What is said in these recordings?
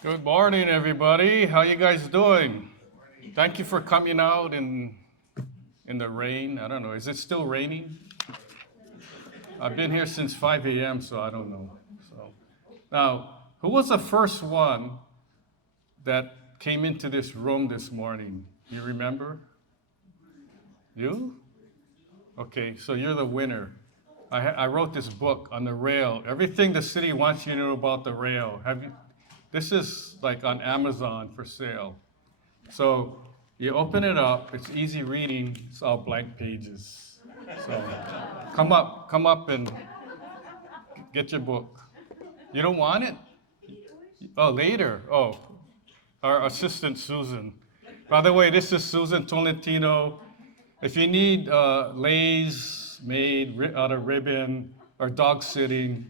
Good morning, everybody. How you guys doing? Thank you for coming out in the rain. I don't know. Is it still raining? I've been here since 5 a.m., so I don't know. So now, who was the first one that came into this room this morning? You remember? You? Okay, so you're the winner. I wrote this book on the rail. Everything the city wants you to know about the rail. Have you? This is like on Amazon for sale. So you open it up, it's easy reading, it's all blank pages. So come up and get your book. You don't want it? Oh, later. Oh, our assistant Susan. By the way, this is Susan Tolentino. If you need lays made out of ribbon or dog sitting,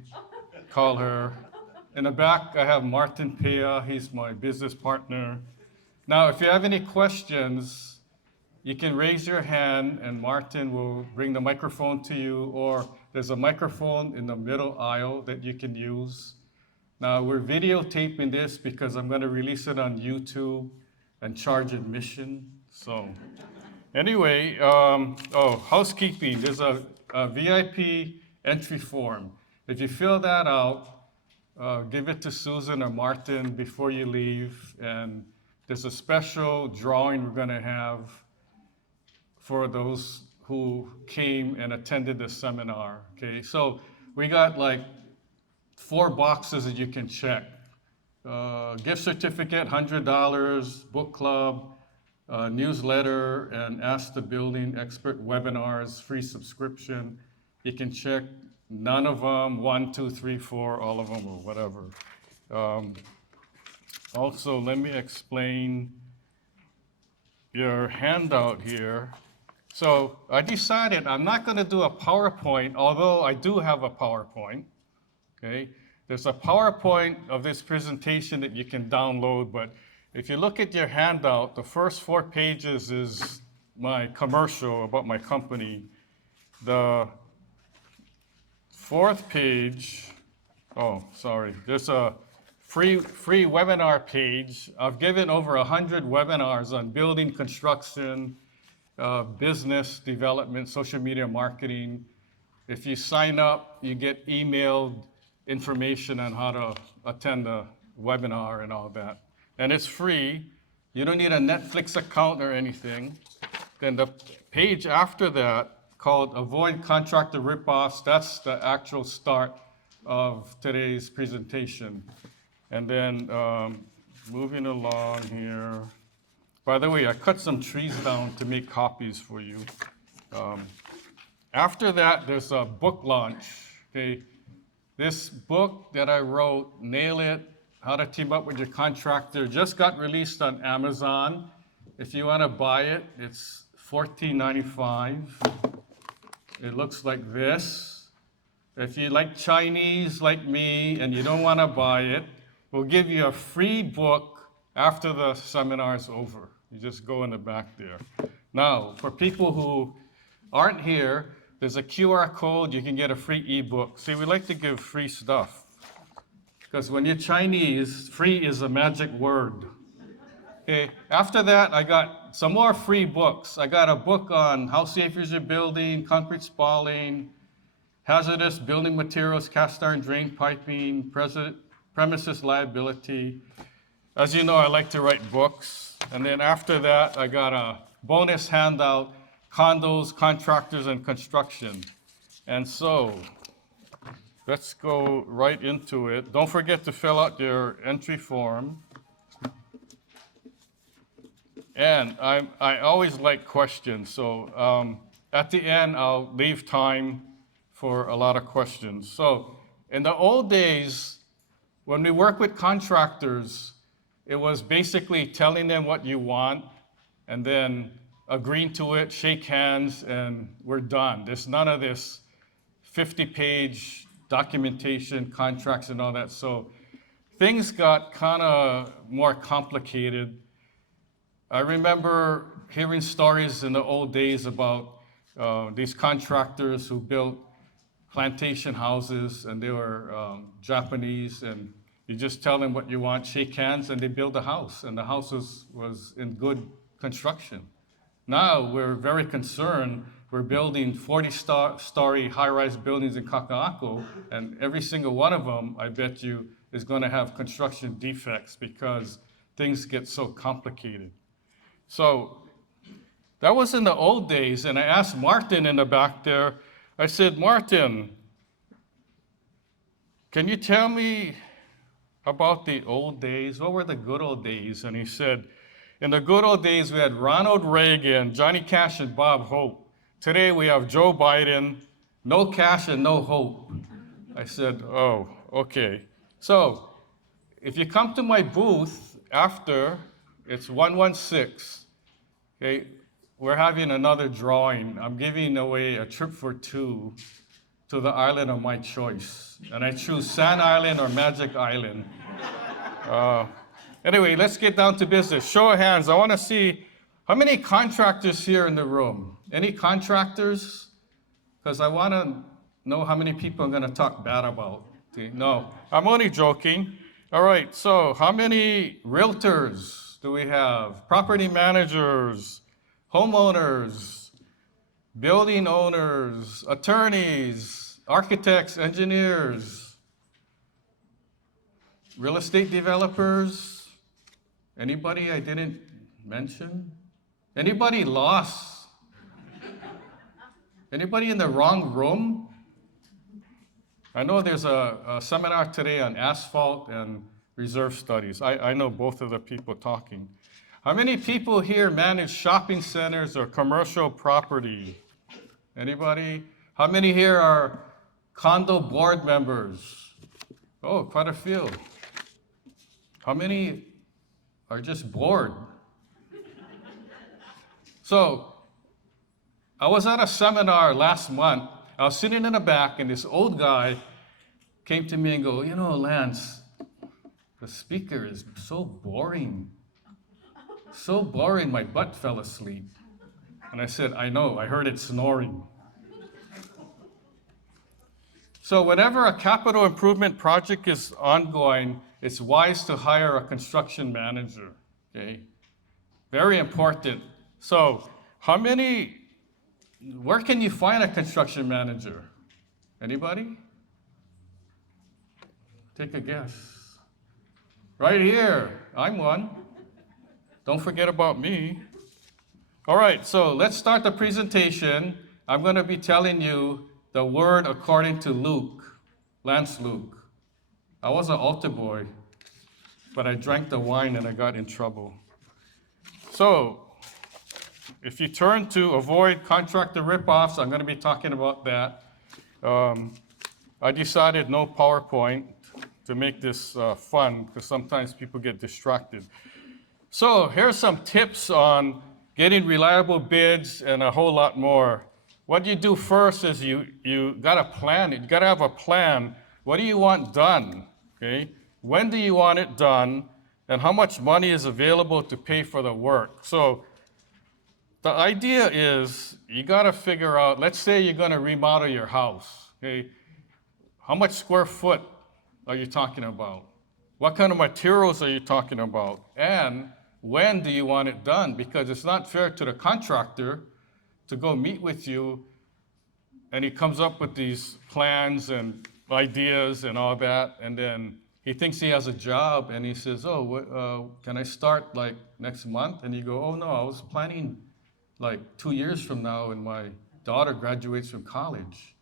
call her. In the back, I have Martin Pea. He's my business partner. Now, if you have any questions, you can raise your hand and Martin will bring the microphone to you, or there's a microphone in the middle aisle that you can use. Now, we're videotaping this because I'm going to release it on YouTube and charge admission. So, anyway, housekeeping. There's a VIP entry form. If you fill that out, give it to Susan or Martin before you leave, and there's a special drawing we're going to have for those who came and attended the seminar. Okay, so we got like 4 boxes that you can check. Gift certificate, $100, book club, newsletter, and Ask the Building Expert webinars, free subscription. You can check none of them, 1, 2, 3, 4, all of them, or whatever. Also, let me explain your handout here. So I decided I'm not going to do a PowerPoint, although I do have a PowerPoint. Okay, there's a PowerPoint of this presentation that you can download, but if you look at your handout, the first 4 pages is my commercial about my company. The 4th page, oh, sorry, there's a free webinar page. I've given over 100 webinars on building construction, business development, social media marketing. If you sign up, you get emailed information on how to attend a webinar and all that. And it's free. You don't need a Netflix account or anything. Then the page after that, called Avoid Contractor Ripoffs, that's the actual start of today's presentation. And then moving along here. By the way, I cut some trees down to make copies for you. After that, there's a book launch. Okay, this book that I wrote, Nail It, How to Team Up with Your Contractor, just got released on Amazon. If you want to buy it, it's $14.95. It looks like this. If you like Chinese like me and you don't want to buy it, we'll give you a free book after the seminar is over. You just go in the back there. Now, for people who aren't here, there's a QR code. You can get a free ebook. See, we like to give free stuff because when you're Chinese, free is a magic word. Okay, after that, I got some more free books. I got a book on how safe is your building, concrete spalling, hazardous building materials, cast iron drain piping, premises liability. As you know, I like to write books. And then after that, I got a bonus handout, condos, contractors, and construction. And so, let's go right into it. Don't forget to fill out your entry form. And I always like questions, so at the end, I'll leave time for a lot of questions. So in the old days, when we work with contractors, it was basically telling them what you want and then agreeing to it, shake hands, and we're done. There's none of this 50-page documentation, contracts, and all that. So things got kind of more complicated. I remember hearing stories in the old days about these contractors who built plantation houses, and they were Japanese, and You just tell them what you want, shake hands, and they build a house. And the house was in good construction. Now we're very concerned. We're building 40-story high-rise buildings in Kaka'ako, and every single one of them, I bet you, is going to have construction defects because things get so complicated. So that was in the old days, and I asked Martin in the back there, I said, Martin, can you tell me about the old days? What were the good old days? And he said, in the good old days, we had Ronald Reagan, Johnny Cash, and Bob Hope. Today, we have Joe Biden, no cash and no hope. I said, oh, okay. So if you come to my booth after, it's 116, okay? We're having another drawing. I'm giving away a trip for two to the island of my choice. And I choose Sand Island or Magic Island. Anyway, let's get down to business. Show of hands. I want to see how many contractors here in the room. Any contractors? Because I want to know how many people I'm going to talk bad about. Okay? No, I'm only joking. All right, so how many realtors do we have? Property managers, homeowners, building owners, attorneys, architects, engineers, real estate developers? Anybody I didn't mention? Anybody lost? Anybody in the wrong room? I know there's a seminar today on asphalt and reserve studies. I know both of the people talking. How many people here manage shopping centers or commercial property? Anybody? How many here are condo board members? Oh, quite a few. How many are just bored? So, I was at a seminar last month. I was sitting in the back, and this old guy came to me and go, you know, Lance, the speaker is so boring. So boring, my butt fell asleep. And I said, I know, I heard it snoring. So whenever a capital improvement project is ongoing, it's wise to hire a construction manager, okay? Very important. So where can you find a construction manager? Anybody? Take a guess. Right here, I'm one. Don't forget about me. All right, so let's start the presentation. I'm going to be telling you the word according to Luke, Lance Luke. I was an altar boy, but I drank the wine and I got in trouble. So, if you turn to avoid contractor ripoffs, I'm going to be talking about that. I decided no PowerPoint to make this fun, because sometimes people get distracted. So here's some tips on getting reliable bids and a whole lot more. What you do first is you got to plan it. You got to have a plan. What do you want done? Okay? When do you want it done? And how much money is available to pay for the work? So the idea is you got to figure out, let's say you're going to remodel your house. Okay? How much square foot are you talking about? What kind of materials are you talking about? And when do you want it done? Because it's not fair to the contractor to go meet with you and he comes up with these plans and ideas and all that, and then he thinks he has a job and he says, oh, can I start like next month? And you go, oh no, I was planning like 2 years from now when my daughter graduates from college.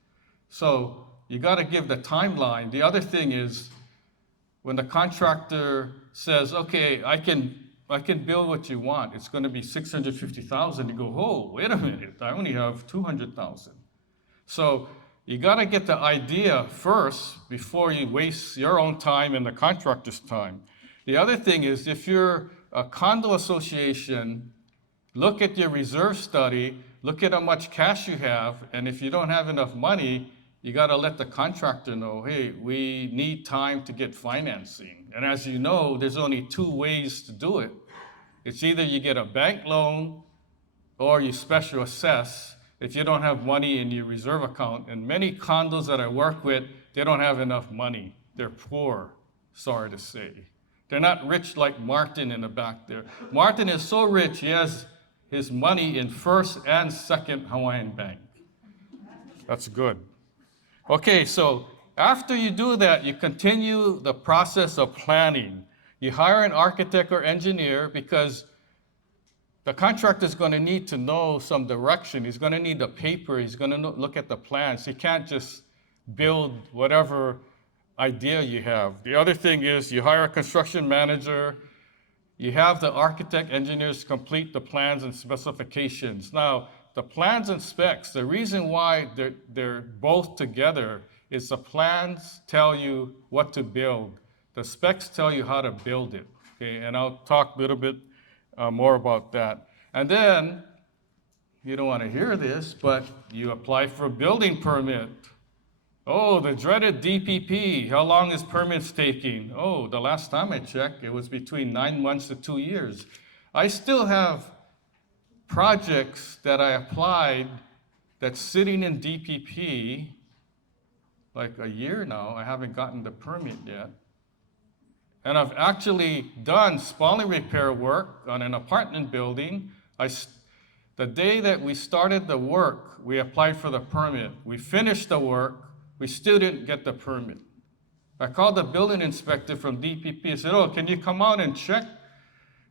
So you got to give the timeline. The other thing is when the contractor says, okay, I can build what you want. It's going to be $650,000. You go, oh, wait a minute. I only have $200,000. So you got to get the idea first before you waste your own time and the contractor's time. The other thing is if you're a condo association, look at your reserve study, look at how much cash you have, and if you don't have enough money, you got to let the contractor know, hey, we need time to get financing. And as you know, there's only 2 ways to do it. It's either you get a bank loan or you special assess if you don't have money in your reserve account. And many condos that I work with, they don't have enough money. They're poor. sorry to say. They're not rich like Martin in the back there. Martin is so rich, he has his money in First and Second Hawaiian Bank. That's good. Okay, so after you do that, you continue the process of planning. You hire an architect or engineer because the contractor is going to need to know some direction. He's going to need the paper. He's going to look at the plans. He can't just build whatever idea you have. The other thing is you hire a construction manager. You have the architect engineers complete the plans and specifications. Now, the plans and specs, the reason why they're both together is the plans tell you what to build. The specs tell you how to build it. Okay, and I'll talk a little bit more about that. And then, you don't want to hear this, but you apply for a building permit. Oh, the dreaded DPP. How long is permits taking? Oh, the last time I checked, it was between 9 months to 2 years. I still have projects that I applied that's sitting in DPP like a year now. I haven't gotten the permit yet. And I've actually done spalling repair work on an apartment building. The day that we started the work, we applied for the permit. We finished the work. We still didn't get the permit. I called the building inspector from DPP. I said, oh, can you come out and check?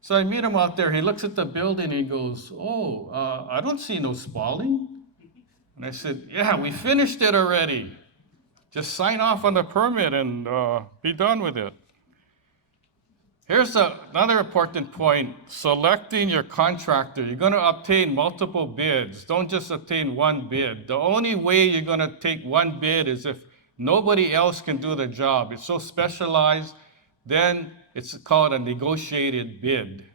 So I meet him out there. He looks at the building and he goes, oh, I don't see no spalling. And I said, yeah, we finished it already. Just sign off on the permit and be done with it. Here's another important point, selecting your contractor. You're going to obtain multiple bids. Don't just obtain one bid. The only way you're going to take one bid is if nobody else can do the job. It's so specialized, then it's called a negotiated bid.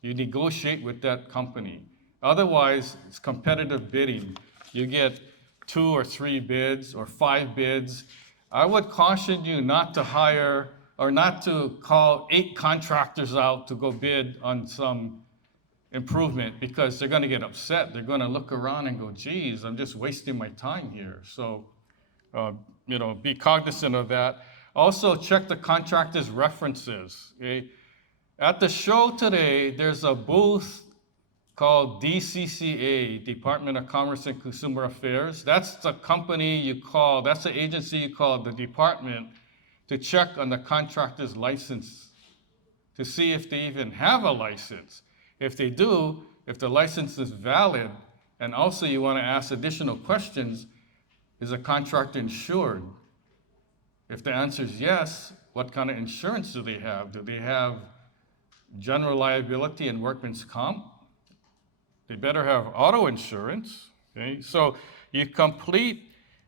You negotiate with that company. Otherwise, it's competitive bidding. You get 2 or 3 bids or 5 bids. I would caution you not to hire or not to call 8 contractors out to go bid on some improvement because they're going to get upset. They're going to look around and go, geez, I'm just wasting my time here. So, be cognizant of that. Also, check the contractor's references. Okay? At the show today, there's a booth called DCCA, Department of Commerce and Consumer Affairs. That's the company you call, that's the agency you call the department to check on the contractor's license, to see if they even have a license. If they do, if the license is valid, and also you want to ask additional questions, is a contractor insured? If the answer is yes, what kind of insurance do they have? Do they have general liability and workman's comp? They better have auto insurance. Okay? So you complete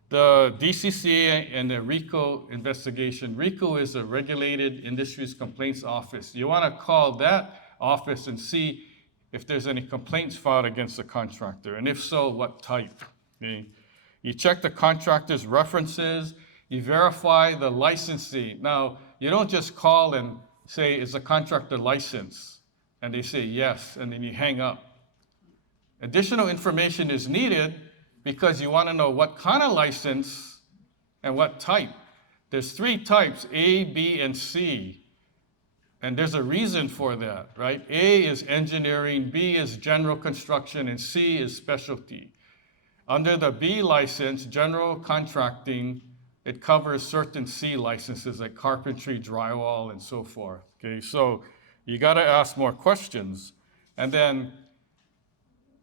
the DCCA and the RICO investigation. RICO is a Regulated Industries Complaints Office. You want to call that office and see if there's any complaints filed against the contractor, and if so, what type. Okay? You check the contractor's references. You verify the licensing. Now, you don't just call and say, is the contractor licensed? And they say yes, and then you hang up. Additional information is needed because you want to know what kind of license and what type. There's 3 types, A, B, and C. And there's a reason for that, right? A is engineering, B is general construction, and C is specialty. Under the B license, general contracting, it covers certain C licenses like carpentry, drywall, and so forth. Okay, so you got to ask more questions. And then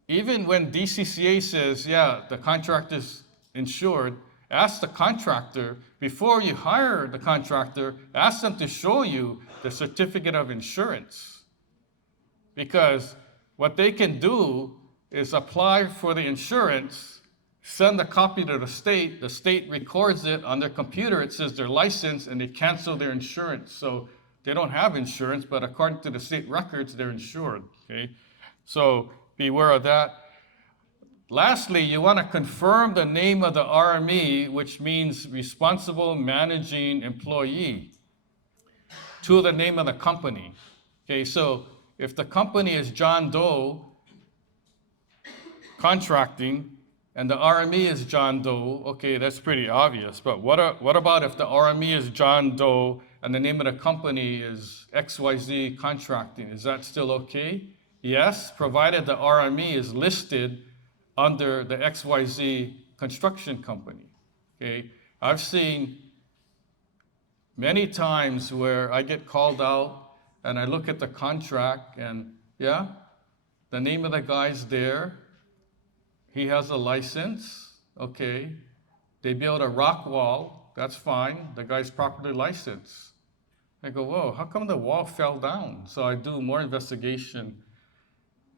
even when DCCA says, yeah, the contractor's insured, ask the contractor, before you hire the contractor, ask them to show you the certificate of insurance. Because what they can do is apply for the insurance, send a copy to the state records it on their computer, it says they're licensed, and they cancel their insurance. So they don't have insurance, but according to the state records, they're insured. Okay? So beware of that. Lastly, you want to confirm the name of the RME, which means responsible managing employee, to the name of the company. Okay, so if the company is John Doe Contracting, and the RME is John Doe, okay, that's pretty obvious. But what about if the RME is John Doe and the name of the company is XYZ Contracting? Is that still okay? Yes, provided the RME is listed under the XYZ Construction Company. Okay, I've seen many times where I get called out and I look at the contract and yeah, the name of the guy's there. He has a license, okay. They build a rock wall, that's fine. The guy's properly licensed. I go, whoa, how come the wall fell down? So I do more investigation.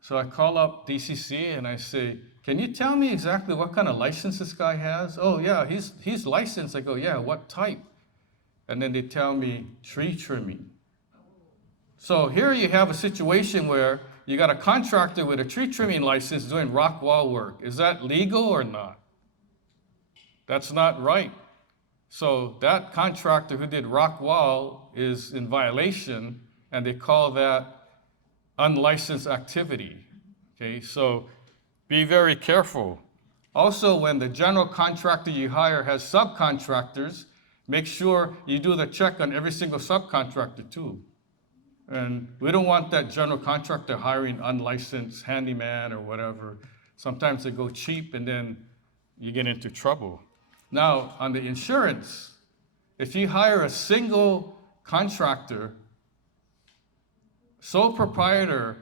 So I call up DCC and I say, can you tell me exactly what kind of license this guy has? Oh yeah, he's licensed. I go, yeah, what type? And then they tell me tree trimming. So here you have a situation where you got a contractor with a tree trimming license doing rock wall work. Is that legal or not? That's not right. So that contractor who did rock wall is in violation, and they call that unlicensed activity. Okay, so be very careful. Also, when the general contractor you hire has subcontractors, make sure you do the check on every single subcontractor too. And we don't want that general contractor hiring unlicensed handyman or whatever. Sometimes they go cheap and then you get into trouble. Now, on the insurance, if you hire a single contractor, sole proprietor,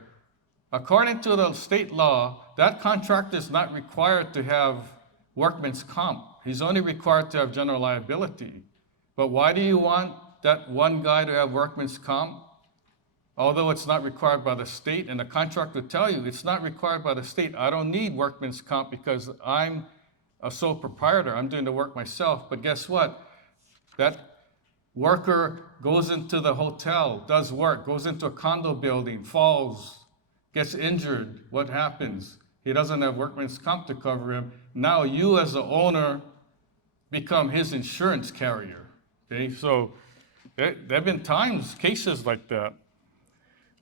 according to the state law, that contractor is not required to have workman's comp. He's only required to have general liability. But why do you want that one guy to have workman's comp? Although it's not required by the state, and the contract will tell you it's not required by the state. I don't need workman's comp because I'm a sole proprietor. I'm doing the work myself. But guess what? That worker goes into the hotel, does work, goes into a condo building, falls, gets injured. What happens? He doesn't have workman's comp to cover him. Now you as the owner become his insurance carrier. Okay, so there have been cases like that.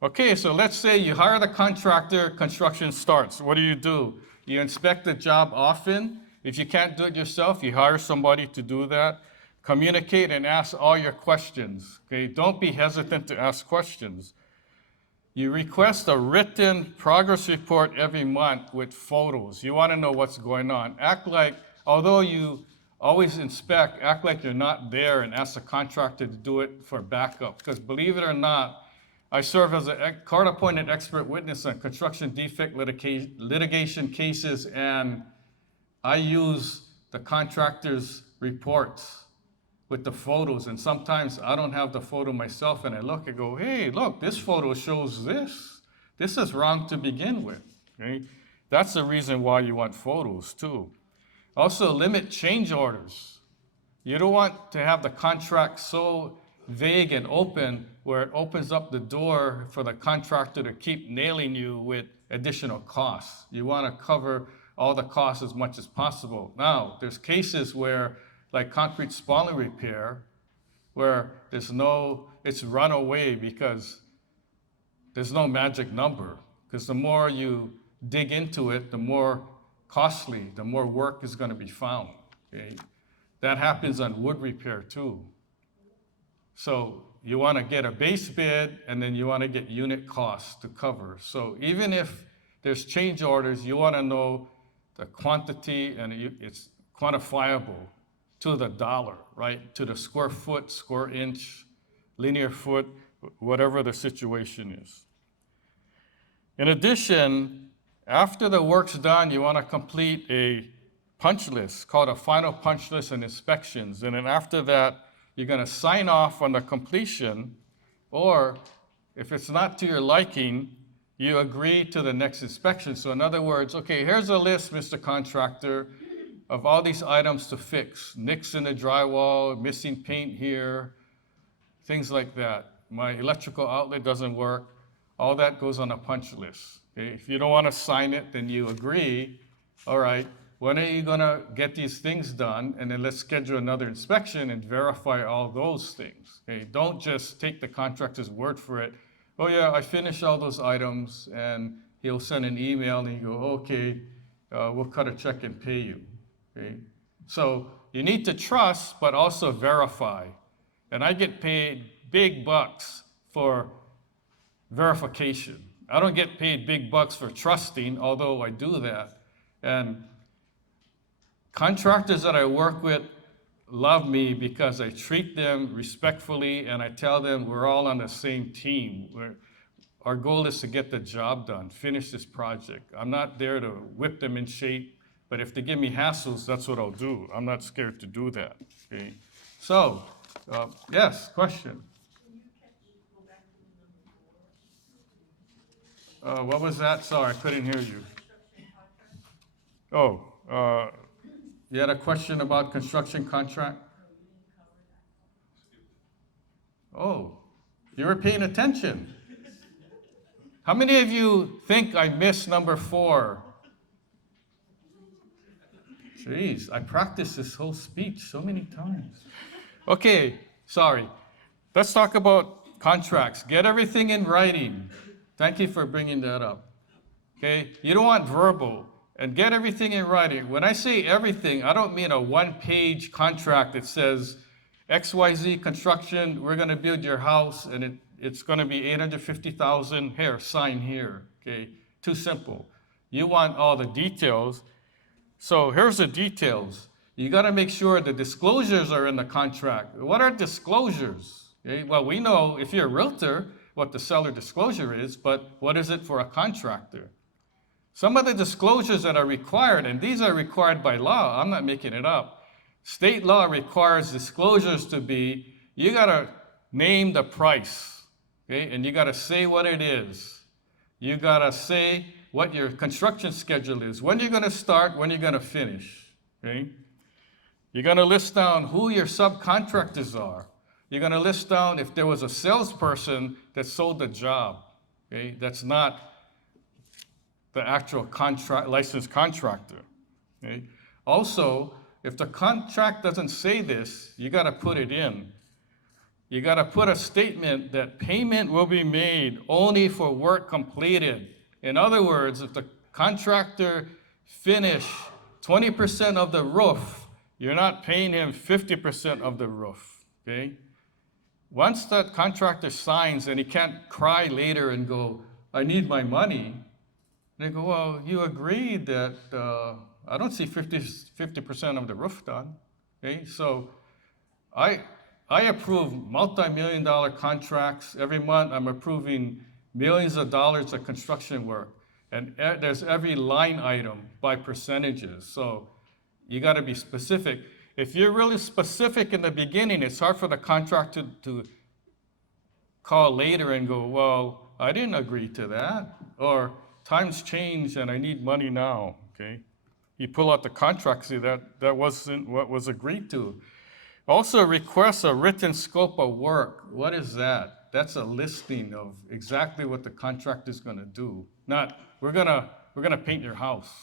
Okay, so let's say you hire the contractor, construction starts. What do? You inspect the job often. If you can't do it yourself, you hire somebody to do that. Communicate and ask all your questions. Okay, don't be hesitant to ask questions. You request a written progress report every month with photos. You want to know what's going on. Act like, although you always inspect, act like you're not there and ask the contractor to do it for backup. Because believe it or not, I serve as a court-appointed expert witness on construction defect litigation cases, and I use the contractor's reports with the photos, and sometimes I don't have the photo myself, and I look and go, hey, look, this photo shows this. This is wrong to begin with. Okay? That's the reason why you want photos too. Also, limit change orders. You don't want to have the contract so vague and open where it opens up the door for the contractor to keep nailing you with additional costs. You want to cover all the costs as much as possible. Now, there's cases where, like concrete spalling repair, where it's run away because there's no magic number. Because the more you dig into it, the more costly, the more work is going to be found. Okay? That happens on wood repair too. So you want to get a base bid, and then you want to get unit costs to cover. So even if there's change orders, you want to know the quantity, and it's quantifiable to the dollar, right? To the square foot, square inch, linear foot, whatever the situation is. In addition, after the work's done, you want to complete a punch list called a final punch list and inspections. And then after that, you're going to sign off on the completion, or if it's not to your liking, you agree to the next inspection. So in other words, okay, here's a list, Mr. Contractor, of all these items to fix. Nicks in the drywall, missing paint here, things like that. My electrical outlet doesn't work. All that goes on a punch list. Okay? If you don't want to sign it, then you agree, all right, when are you going to get these things done? And then let's schedule another inspection and verify all those things. Okay? Don't just take the contractor's word for it. Oh yeah, I finished all those items, and he'll send an email and you go, okay, we'll cut a check and pay you. Okay? So you need to trust, but also verify. And I get paid big bucks for verification. I don't get paid big bucks for trusting, although I do that. And contractors that I work with love me because I treat them respectfully and I tell them we're all on the same team. Our goal is to get the job done, finish this project. I'm not there to whip them in shape, but if they give me hassles, that's what I'll do. I'm not scared to do that. Okay? So, yes, question. What was that? Sorry, I couldn't hear you. Oh, you had a question about construction contract? Oh, you were paying attention. How many of you think I missed number 4? Jeez, I practiced this whole speech so many times. Okay, sorry. Let's talk about contracts. Get everything in writing. Thank you for bringing that up. Okay, you don't want verbal. And get everything in writing. When I say everything, I don't mean a one-page contract that says XYZ construction, we're going to build your house, and it's going to be $850,000. Here, sign here. Okay, too simple. You want all the details. So here's the details. You got to make sure the disclosures are in the contract. What are disclosures? Okay, well, we know if you're a realtor what the seller disclosure is, but what is it for a contractor? Some of the disclosures that are required, and these are required by law, I'm not making it up. State law requires disclosures to be, you gotta name the price, okay? And you gotta say what it is. You gotta say what your construction schedule is, when you're gonna start, when you're gonna finish, okay? You're gonna list down who your subcontractors are. You're gonna list down if there was a salesperson that sold the job, okay? That's not the actual licensed contractor. Okay? Also, if the contract doesn't say this, you got to put it in. You got to put a statement that payment will be made only for work completed. In other words, if the contractor finished 20% of the roof, you're not paying him 50% of the roof. Okay? Once that contractor signs and he can't cry later and go, I need my money, they go, well, you agreed that I don't see 50% of the roof done. Okay, so I approve multi-million-dollar contracts every month. I'm approving millions of dollars of construction work, and there's every line item by percentages. So you got to be specific. If you're really specific in the beginning, it's hard for the contractor to call later and go, well, I didn't agree to that, or times change and I need money now, okay? You pull out the contract, see that wasn't what was agreed to. Also request a written scope of work. What is that? That's a listing of exactly what the contract is gonna do. Not, we're gonna paint your house.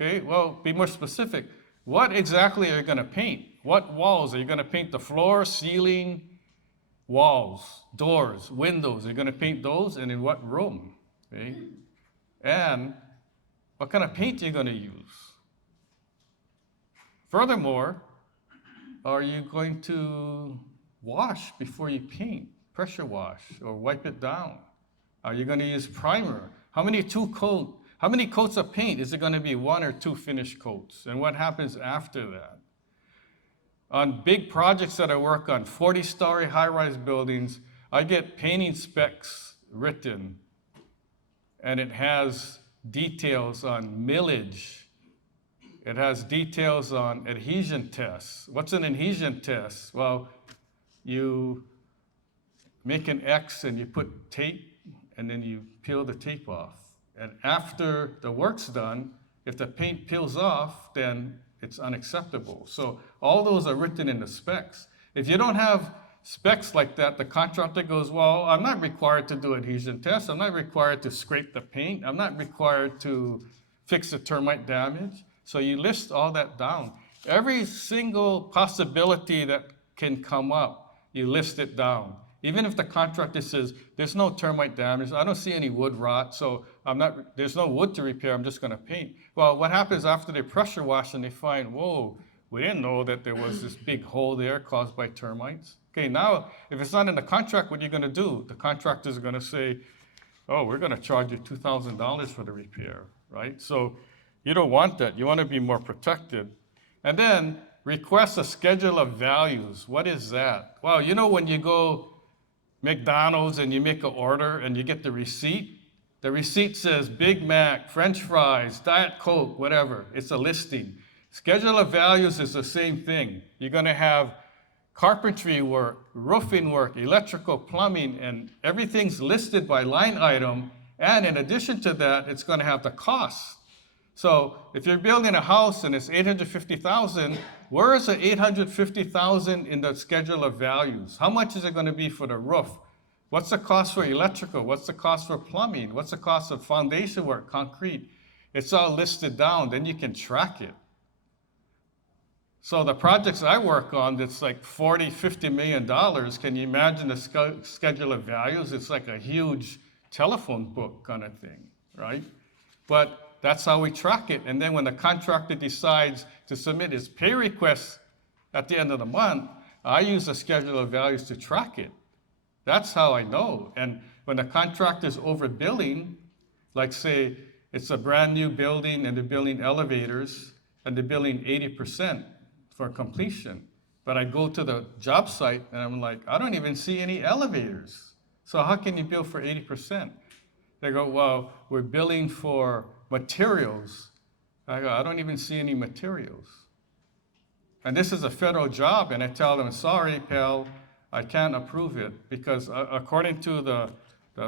Okay, well, be more specific. What exactly are you gonna paint? What walls? Are you gonna paint the floor, ceiling, walls, doors, windows? Are you gonna paint those, and in what room? Okay? And what kind of paint are you going to use? Furthermore, are you going to wash before you paint, pressure wash, or wipe it down? Are you going to use primer? How many coats of paint? Is it going to be 1 or 2 finished coats? And what happens after that? On big projects that I work on, 40-story high-rise buildings, I get painting specs written, and it has details on millage. It has details on adhesion tests. What's an adhesion test? Well, you make an X and you put tape, and then you peel the tape off. And after the work's done, if the paint peels off, then it's unacceptable. So all those are written in the specs. If you don't have specs like that, the contractor goes, well, I'm not required to do adhesion tests. I'm not required to scrape the paint. I'm not required to fix the termite damage. So you list all that down. Every single possibility that can come up, you list it down. Even if the contractor says, there's no termite damage, I don't see any wood rot, so there's no wood to repair, I'm just gonna paint. Well, what happens after they pressure wash and they find, whoa, we didn't know that there was this big hole there caused by termites. Okay, now, if it's not in the contract, what are you gonna do? The contractors are gonna say, oh, we're gonna charge you $2,000 for the repair, right? So you don't want that. You wanna be more protected. And then request a schedule of values. What is that? Well, you know when you go McDonald's and you make an order and you get the receipt says Big Mac, French fries, Diet Coke, whatever. It's a listing. Schedule of values is the same thing. You're gonna have carpentry work, roofing work, electrical, plumbing, and everything's listed by line item. And in addition to that, it's gonna have the cost. So if you're building a house and it's $850,000, where is the $850,000 in the schedule of values? How much is it gonna be for the roof? What's the cost for electrical? What's the cost for plumbing? What's the cost of foundation work, concrete? It's all listed down, then you can track it. So the projects I work on that's like $40, $50 million, can you imagine the schedule of values? It's like a huge telephone book kind of thing, right? But that's how we track it. And then when the contractor decides to submit his pay request at the end of the month, I use the schedule of values to track it. That's how I know. And when the contractor's overbilling, like say it's a brand new building and they're building elevators and they're billing 80% for completion. But I go to the job site and I'm like, I don't even see any elevators. So how can you bill for 80%? They go, well, we're billing for materials. I go, I don't even see any materials. And this is a federal job, and I tell them, sorry, pal, I can't approve it, because according to the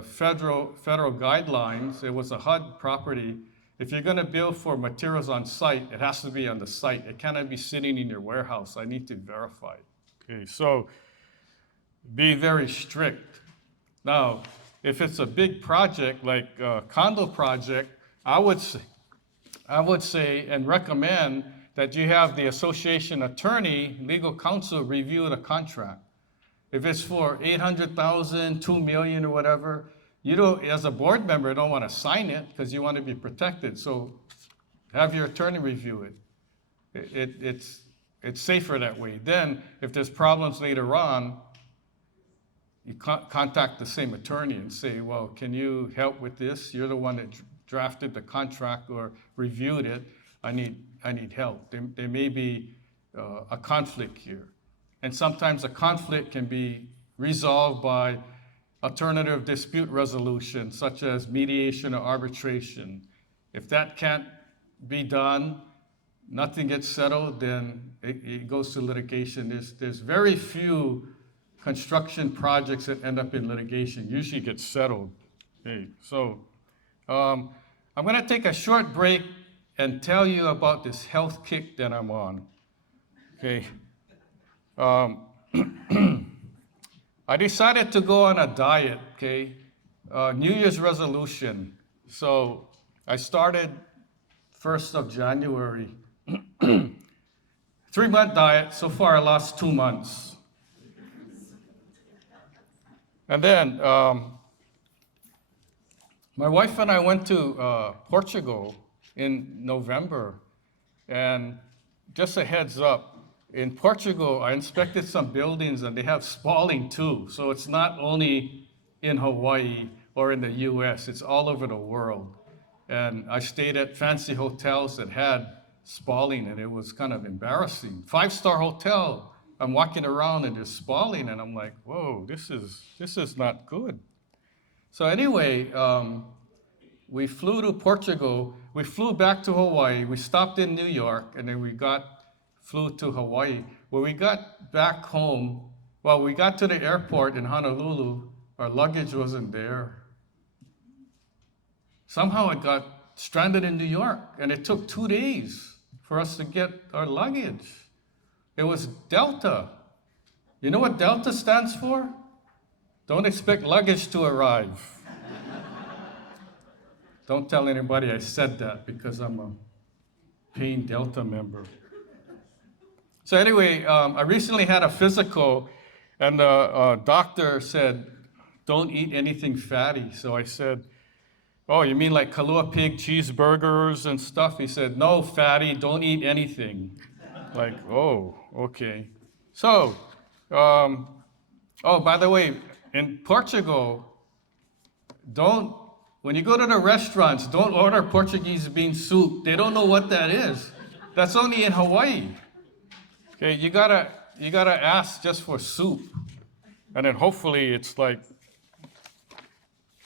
federal guidelines, it was a HUD property. If you're gonna bill for materials on site, it has to be on the site. It cannot be sitting in your warehouse. I need to verify it. Okay, so be very strict. Now, if it's a big project, like a condo project, I would say and recommend that you have the association attorney, legal counsel review the contract. If it's for $800,000, $2 million or whatever, you don't, as a board member, don't want to sign it because you want to be protected. So have your attorney review it. It's safer that way. Then if there's problems later on, you contact the same attorney and say, well, can you help with this? You're the one that drafted the contract or reviewed it. I need help. There may be a conflict here. And sometimes a conflict can be resolved by alternative dispute resolution, such as mediation or arbitration. If that can't be done, nothing gets settled, then it goes to litigation. There's very few construction projects that end up in litigation, usually get settled. Okay, so I'm gonna take a short break and tell you about this health kick that I'm on. Okay. I decided to go on a diet, okay? New Year's resolution. So I started 1st of January. 3-month diet, so far I lost 2 months. And then my wife and I went to Portugal in November, and just a heads up, in Portugal, I inspected some buildings and they have spalling too. So it's not only in Hawaii or in the US, it's all over the world. And I stayed at fancy hotels that had spalling, and it was kind of embarrassing. 5-star hotel, I'm walking around and there's spalling, and I'm like, whoa, this is not good. So anyway, we flew to Portugal, we flew back to Hawaii, we stopped in New York, and then we flew to Hawaii. When we got back home, well, we got to the airport in Honolulu, our luggage wasn't there. Somehow it got stranded in New York, and it took 2 days for us to get our luggage. It was Delta. You know what Delta stands for? Don't expect luggage to arrive. Don't tell anybody I said that, because I'm a paying Delta member. So anyway, I recently had a physical, And the doctor said, don't eat anything fatty. So I said, oh, you mean like Kahlua pig cheeseburgers and stuff? He said, no, fatty, don't eat anything. Like, oh, okay. So, oh, by the way, in Portugal, don't, when you go to the restaurants, don't order Portuguese bean soup. They don't know what that is. That's only in Hawaii. Okay, you gotta ask just for soup. And then hopefully it's like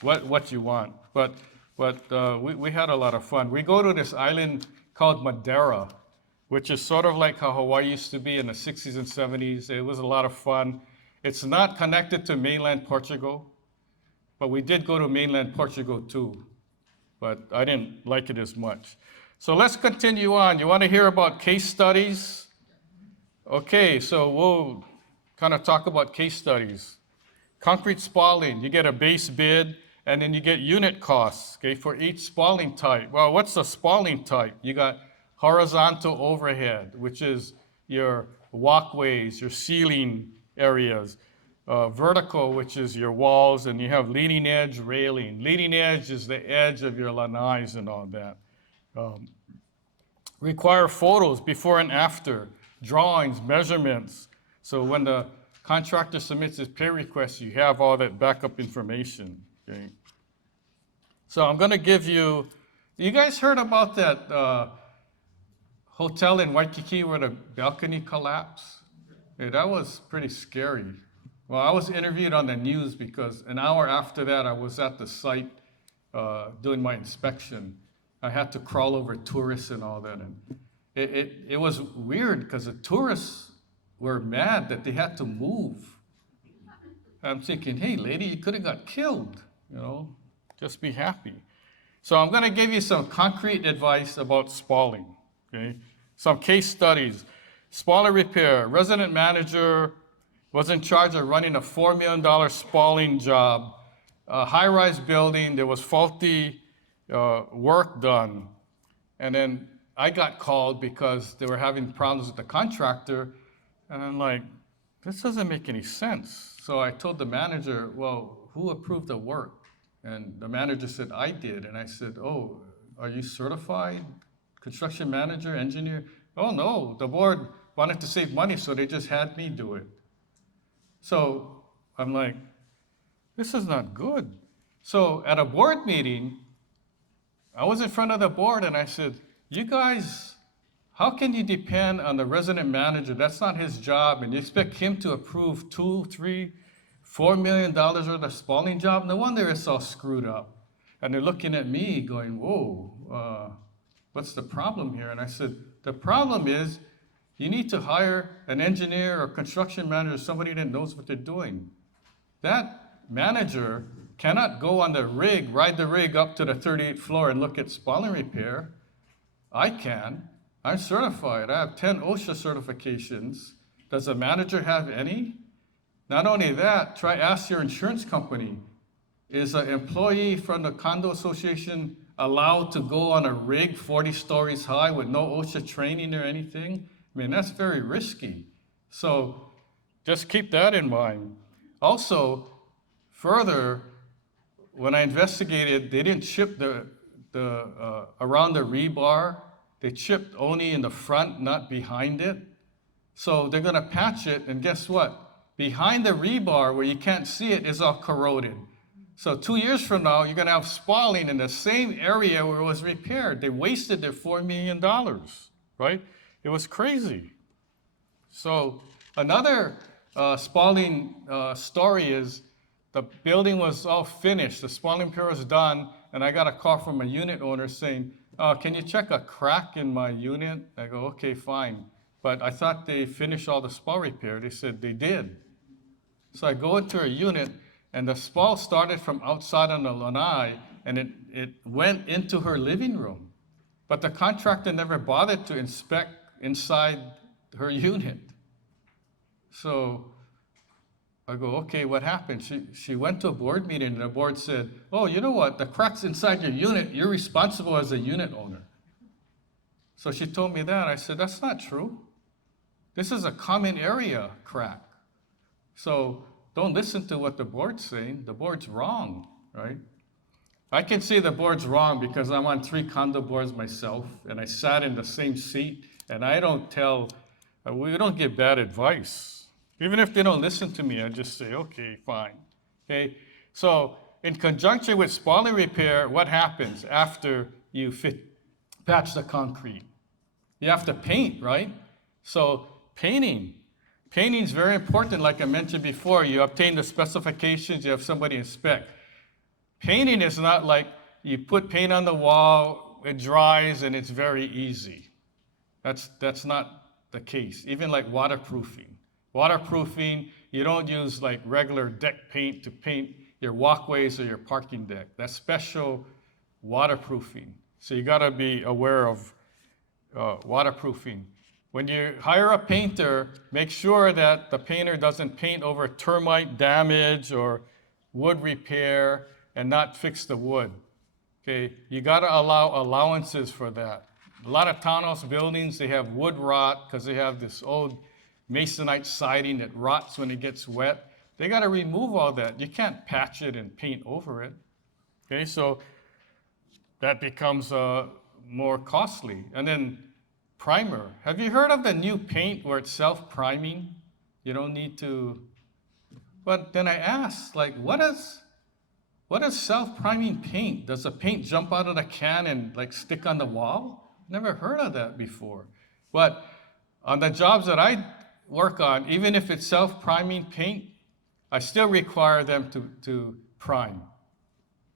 what you want. But we had a lot of fun. We go to this island called Madeira, which is sort of like how Hawaii used to be in the 60s and 70s. It was a lot of fun. It's not connected to mainland Portugal, but we did go to mainland Portugal too. But I didn't like it as much. So let's continue on. You want to hear about case studies? Okay, so we'll kind of talk about case studies. Concrete spalling, you get a base bid, and then you get unit costs, okay, for each spalling type. Well, what's a spalling type? You got horizontal overhead, which is your walkways, your ceiling areas. Vertical, which is your walls, and you have leading edge railing. Leading edge is the edge of your lanais and all that. Require photos before and after, drawings, measurements. So when the contractor submits his pay request, you have all that backup information. Okay. So I'm going to give you. You guys heard about that hotel in Waikiki where the balcony collapsed? Yeah, that was pretty scary. Well, I was interviewed on the news because an hour after that, I was at the site doing my inspection. I had to crawl over tourists and all that. And it was weird because the tourists were mad that they had to move. I'm thinking, hey, lady, you could have got killed, just be happy. So I'm going to give you some concrete advice about spalling, okay? Some case studies. Spaller repair, resident manager was in charge of running a $4 million spalling job. A high-rise building, there was faulty work done. And then I got called because they were having problems with the contractor. And I'm like, this doesn't make any sense. So I told the manager, well, who approved the work? And the manager said, I did. And I said, oh, are you certified? Construction manager, engineer? Oh, no, the board wanted to save money, so they just had me do it. So I'm like, this is not good. So at a board meeting, I was in front of the board and I said, you guys, how can you depend on the resident manager? That's not his job. And you expect him to approve $2, $3, $4 million worth of spalling job? No wonder it's all screwed up. And they're looking at me going, whoa, what's the problem here? And I said, the problem is you need to hire an engineer or construction manager, somebody that knows what they're doing. That manager cannot go on the rig, ride the rig up to the 38th floor and look at spalling repair. I can. I'm certified. I have 10 OSHA certifications. Does a manager have any? Not only that, ask your insurance company. Is an employee from the condo association allowed to go on a rig 40 stories high with no OSHA training or anything? I mean, that's very risky. So just keep that in mind. Also, further, when I investigated, they didn't chip around the rebar. They chipped only in the front, not behind it. So they're gonna patch it, and guess what? Behind the rebar, where you can't see it, is all corroded. So 2 years from now, you're gonna have spalling in the same area where it was repaired. They wasted their $4 million, right? It was crazy. So another spalling story is the building was all finished. The spalling repair was done, and I got a call from a unit owner saying, can you check a crack in my unit? I go, okay, fine. But I thought they finished all the spal repair. They said they did. So I go into her unit, and the spal started from outside on the lanai, and it went into her living room. But the contractor never bothered to inspect inside her unit. So I go, okay, what happened? She went to a board meeting, and the board said, oh, you know what? The crack's inside your unit. You're responsible as a unit owner. So she told me that. I said, that's not true. This is a common area crack. So don't listen to what the board's saying. The board's wrong, right? I can say the board's wrong because I'm on 3 condo boards myself, and I sat in the same seat, and I don't tell, we don't give bad advice. Even if they don't listen to me, I just say, okay, fine. Okay, so in conjunction with spalling repair, what happens after you patch the concrete? You have to paint, right? So painting is very important. Like I mentioned before, you obtain the specifications, you have somebody inspect. Painting is not like you put paint on the wall, it dries, and it's very easy. That's not the case. Even like waterproofing. Waterproofing, you don't use like regular deck paint to paint your walkways or your parking deck. That's special waterproofing. So you gotta be aware of waterproofing. When you hire a painter, make sure that the painter doesn't paint over termite damage or wood repair and not fix the wood. Okay, you gotta allow allowances for that. A lot of townhouse buildings, they have wood rot because they have this old masonite siding that rots when it gets wet. They gotta remove all that. You can't patch it and paint over it. Okay, so that becomes more costly. And then primer. Have you heard of the new paint where it's self-priming? You don't need to. But then I asked, like, what is self-priming paint? Does the paint jump out of the can and like stick on the wall? Never heard of that before. But on the jobs that I work on, even if it's self-priming paint, I still require them to prime.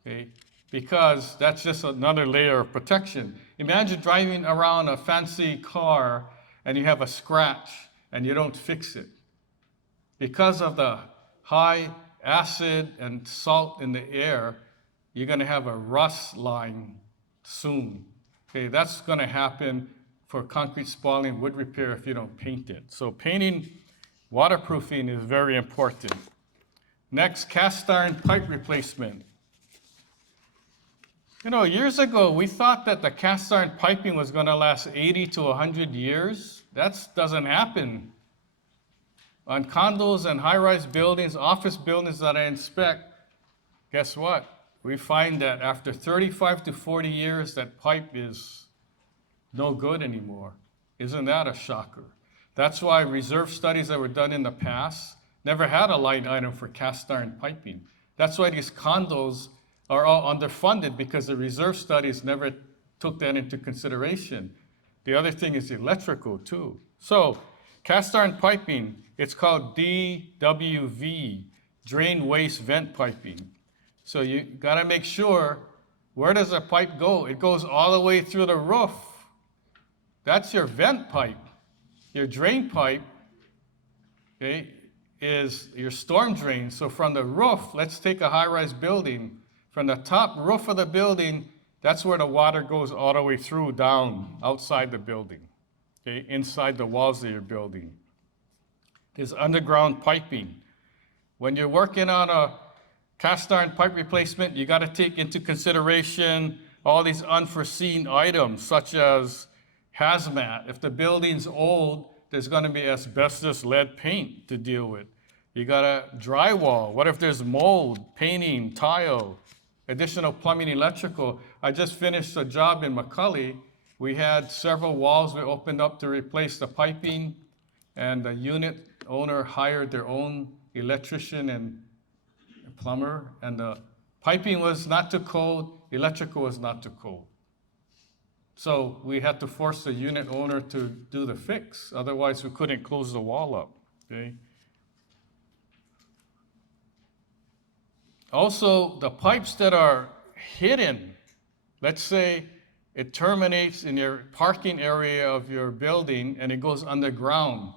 Okay? Because that's just another layer of protection. Imagine driving around a fancy car and you have a scratch and you don't fix it. Because of the high acid and salt in the air, you're gonna have a rust line soon. Okay, that's gonna happen for concrete spalling, wood repair if you don't paint it. So painting, waterproofing is very important. Next, cast iron pipe replacement. You know, years ago, we thought that the cast iron piping was gonna last 80 to 100 years. That doesn't happen. On condos and high-rise buildings, office buildings that I inspect, guess what? We find that after 35 to 40 years, that pipe is no good anymore. Isn't that a shocker? That's why reserve studies that were done in the past never had a line item for cast iron piping. That's why these condos are all underfunded because the reserve studies never took that into consideration. The other thing is electrical too. So cast iron piping, it's called DWV, drain waste vent piping. So you gotta make sure, where does the pipe go? It goes all the way through the roof. That's your vent pipe. Your drain pipe, okay, is your storm drain. So from the roof, let's take a high-rise building. From the top roof of the building, that's where the water goes all the way through down outside the building, okay, inside the walls of your building. There's underground piping. When you're working on a cast iron pipe replacement, you got to take into consideration all these unforeseen items, such as hazmat. If the building's old, there's going to be asbestos lead paint to deal with. You got a drywall. What if there's mold, painting, tile, additional plumbing, electrical? I just finished a job in McCully. We had several walls we opened up to replace the piping, and the unit owner hired their own electrician and plumber, and the piping was not too cold, electrical was not too cold. So we had to force the unit owner to do the fix, otherwise we couldn't close the wall up, okay? Also, the pipes that are hidden, let's say it terminates in your parking area of your building and it goes underground.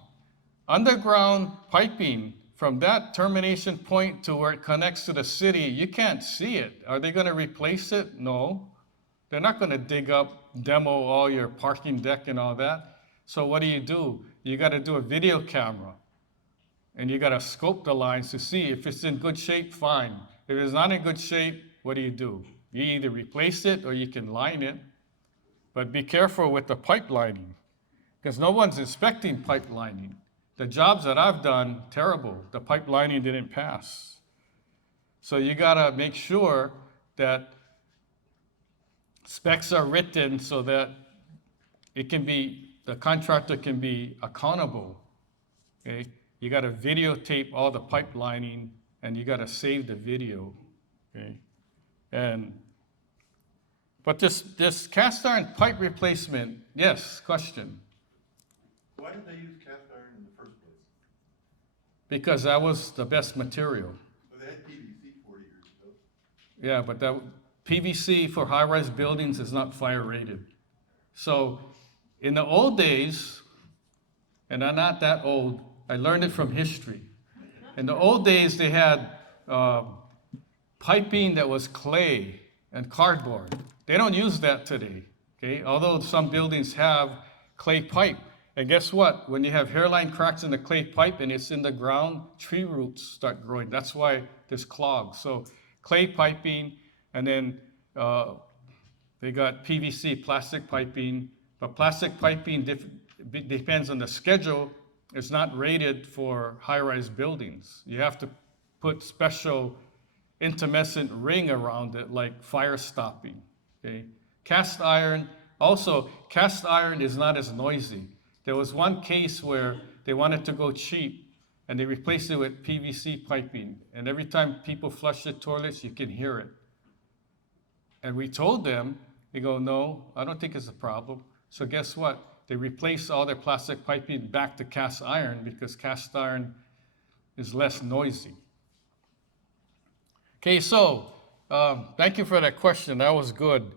Underground piping, from that termination point to where it connects to the city, you can't see it. Are they gonna replace it? No. They're not gonna dig up, demo all your parking deck and all that. So what do? You gotta do a video camera. And you gotta scope the lines to see if it's in good shape, fine. If it's not in good shape, what do? You either replace it or you can line it. But be careful with the pipe lining, because no one's inspecting pipe lining. The jobs that I've done, terrible. The pipelining didn't pass. So you gotta make sure that specs are written so that the contractor can be accountable, okay? You gotta videotape all the pipelining and you gotta save the video, okay? But this cast iron pipe replacement, yes, question. Why did they use cast iron in the first place? Because that was the best material. Well, they had PVC 40 years ago. Yeah, but that PVC for high-rise buildings is not fire rated. So in the old days, and I'm not that old, I learned it from history. In the old days, they had piping that was clay and cardboard. They don't use that today, okay? Although some buildings have clay pipe. And guess what? When you have hairline cracks in the clay pipe and it's in the ground, tree roots start growing. That's why there's clogs. So clay piping, and then they got PVC, plastic piping. But plastic piping depends on the schedule. It's not rated for high-rise buildings. You have to put special intumescent ring around it, like fire stopping, okay? Cast iron is not as noisy. There was one case where they wanted to go cheap and they replaced it with PVC piping. And every time people flush the toilets, you can hear it. And we told them, they go, no, I don't think it's a problem. So guess what? They replaced all their plastic piping back to cast iron because cast iron is less noisy. Okay, so thank you for that question. That was good.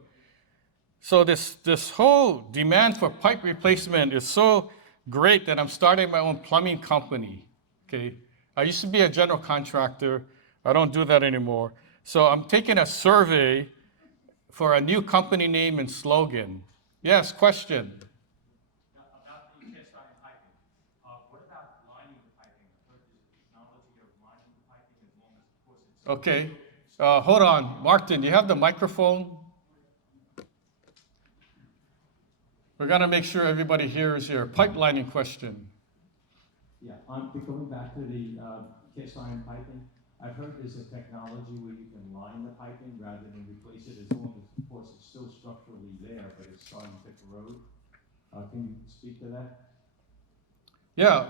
So this whole demand for pipe replacement is so great that I'm starting my own plumbing company. Okay, I used to be a general contractor. I don't do that anymore. So I'm taking a survey for a new company name and slogan. Yes, question. About the cast iron piping. What about lining the piping? I've heard there's a technology of lining the piping as long as, of course, it's. Okay, hold on. Martin, you have the microphone? We're gonna make sure everybody hears your pipelining question. Yeah, going back to the cast iron piping, I've heard there's a technology where you can line the piping rather than replace it, as long as, of course, it's still structurally there, but it's starting to corrode. Can you speak to that? Yeah,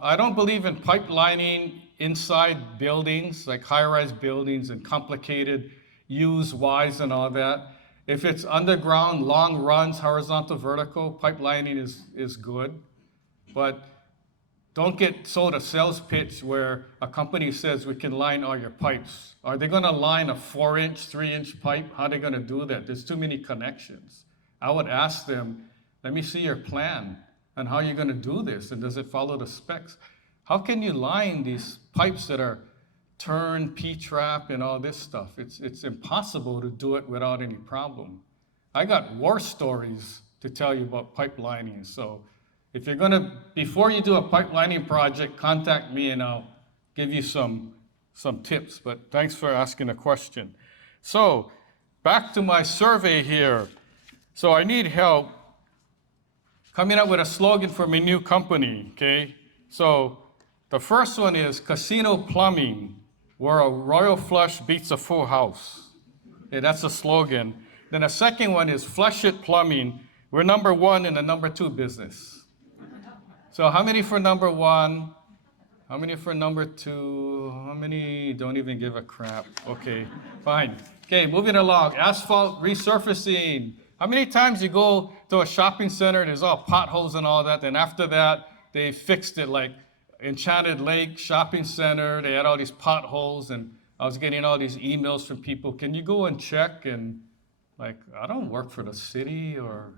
I don't believe in pipelining inside buildings, like high-rise buildings and complicated U's, Y's, and all that. If it's underground, long runs, horizontal, vertical, pipelining is good. But don't get sold a sales pitch where a company says we can line all your pipes. Are they gonna line a 4-inch, 3-inch pipe? How are they gonna do that? There's too many connections. I would ask them, let me see your plan and how you're gonna do this, and does it follow the specs? How can you line these pipes that are turn, P-trap, and all this stuff? It's impossible to do it without any problem. I got war stories to tell you about pipelining. So if you're gonna, before you do a pipelining project, contact me and I'll give you some tips. But thanks for asking a question. So back to my survey here. So I need help coming up with a slogan for my new company, okay? So the first one is Casino Plumbing, where a royal flush beats a full house. Okay, that's the slogan. Then the second one is Flush It Plumbing. We're number one in the number two business. So how many for number one? How many for number two? How many don't even give a crap? Okay, fine. Okay, moving along. Asphalt resurfacing. How many times you go to a shopping center, there's all potholes and all that, and after that, they fixed it, like Enchanted Lake Shopping Center, they had all these potholes, and I was getting all these emails from people, can you go and check? And like, I don't work for the city, or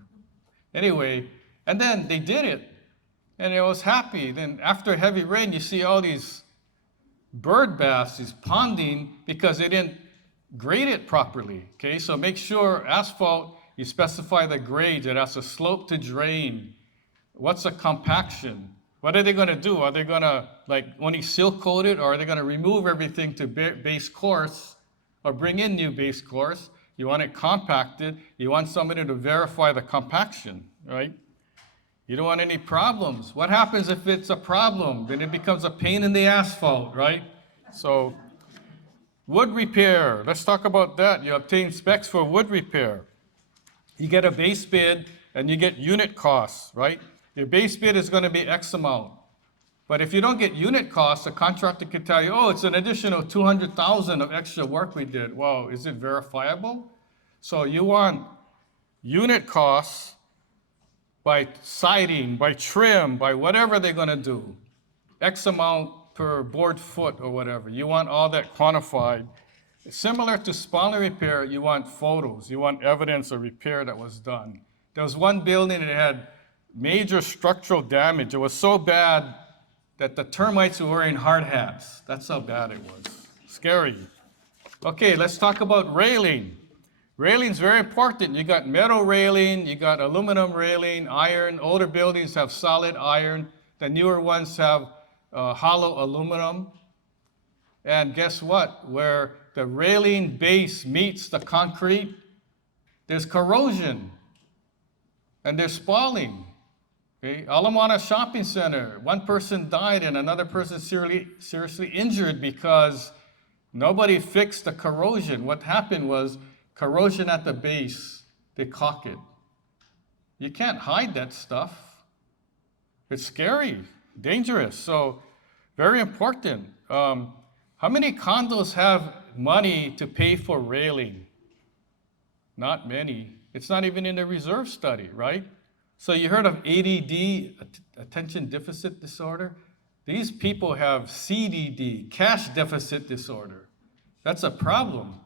anyway, and then they did it, and I was happy. Then after heavy rain, you see all these bird baths, these ponding, because they didn't grade it properly, okay? So make sure asphalt, you specify the grades. It has a slope to drain. What's a compaction? What are they gonna do? Are they gonna like only seal coat it, or are they gonna remove everything to base course, or bring in new base course? You want it compacted. You want somebody to verify the compaction, right? You don't want any problems. What happens if it's a problem? Then it becomes a pain in the asphalt, right? So, wood repair. Let's talk about that. You obtain specs for wood repair. You get a base bid and you get unit costs, right? Your base bid is going to be X amount. But if you don't get unit costs, the contractor can tell you, oh, it's an additional 200,000 of extra work we did. Well, is it verifiable? So you want unit costs by siding, by trim, by whatever they're going to do. X amount per board foot or whatever. You want all that quantified. Similar to spalling repair, you want photos. You want evidence of repair that was done. There was one building that had major structural damage. It was so bad that the termites were wearing hard hats. That's how bad it was. Scary. Okay, let's talk about railing. Railing's very important. You got metal railing, you got aluminum railing, iron. Older buildings have solid iron. The newer ones have hollow aluminum. And guess what? Where the railing base meets the concrete, there's corrosion and there's spalling. Okay? Alamana Shopping Center, one person died and another person seriously injured because nobody fixed the corrosion. What happened was corrosion at the base, they caulk it. You can't hide that stuff. It's scary, dangerous, so very important. How many condos have money to pay for railing? Not many. It's not even in the reserve study, right? So you heard of ADD, attention deficit disorder? These people have CDD, cash deficit disorder. That's a problem.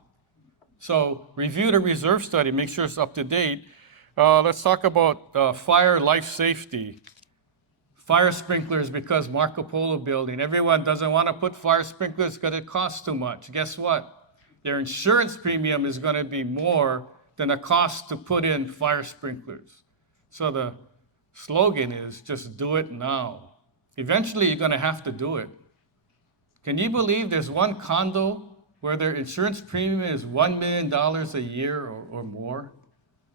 So review the reserve study, make sure it's up to date. Let's talk about fire life safety. Fire sprinklers because Marco Polo building. Everyone doesn't want to put fire sprinklers because it costs too much. Guess what? Their insurance premium is going to be more than the cost to put in fire sprinklers. So the slogan is just do it now. Eventually you're going to have to do it. Can you believe there's one condo where their insurance premium is $1 million a year or more?